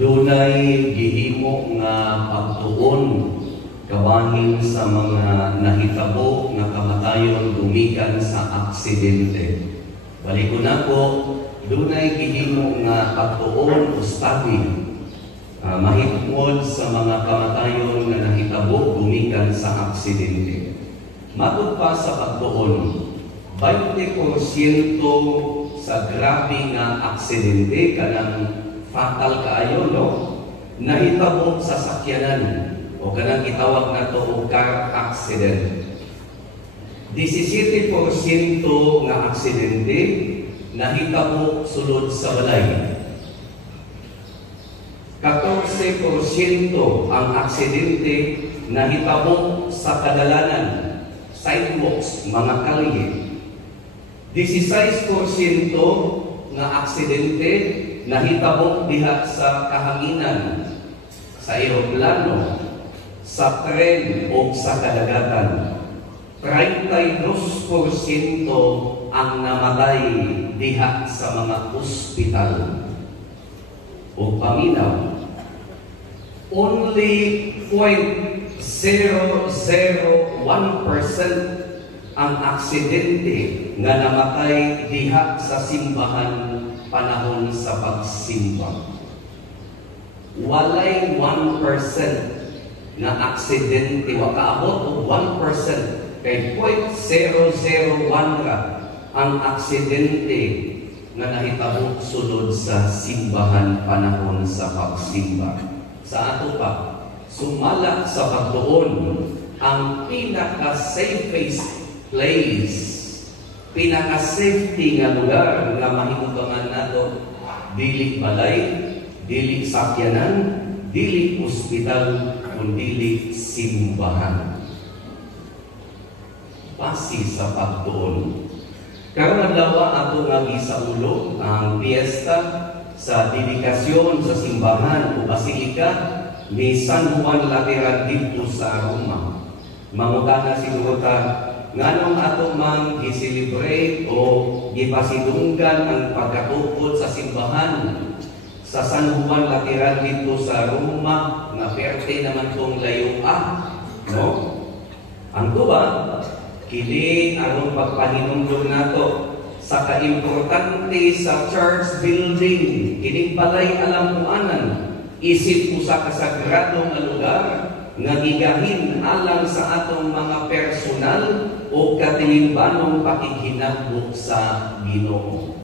Dunay gihimo nga pagtuon kabahin sa mga nahitabo nga kamatayon gumikan sa aksidente. Balikon ako, dunay gihimo nga pagtuon ustabi mahitungod sa mga kamatayon nga nahitabo gumikan sa aksidente. Matod pa sa pagtuon, 20% sa grabe nga aksidente kanang fatal kaayo, no? Nahitabo sa sakyanan o kanang gitawag na to og car accident. 17% nga aksidente nahitabo sulod sa balay. 14% ang aksidente nahitabo sa kadalanan, sidewalks, mga kalye. 16% nga aksidente nahitabo diha sa kahanginan, sa eroplano, sa tren o sa kadagatan. 32% ang namatay diha sa mga ospital. O paminaw, only 0.001% ang aksidente nga namatay diha sa simbahan panahon sa pagsimba. Walay 1% na aksidente, wakaabot o 1%, kay 0.001 ra ang aksidente nga nahitabo sulod sa simbahan panahon sa pagsimba. Sa ato pa, sumala sa pagtuon, ang pinaka-safest place, pinaka-safety nga lugar nga mahimutangan nato, dili balay, dili sakyanan, dili ospital, kundi simbahan. Base sa pagtuon. Karon adlaw ato nga gisaulo ang piyesta sa dedikasyon sa simbahan o basilika ni San Juan Lateran dito sa Roma. Mangutana siguro ta nganong ato mang giselebrate o gipasidunggan ang pagkatukod sa simbahan sa San Juan Lateran dito sa Roma nga perte naman tong layua, no? Ang tuwa kini aron pagpahinungdon nato sa kaimportante sa church building, kini balay alampuanan, isip usa ka sagradong lugar nga gigahin alang sa atong mga personal o katilingbanong pakikinabuhi sa Ginoo.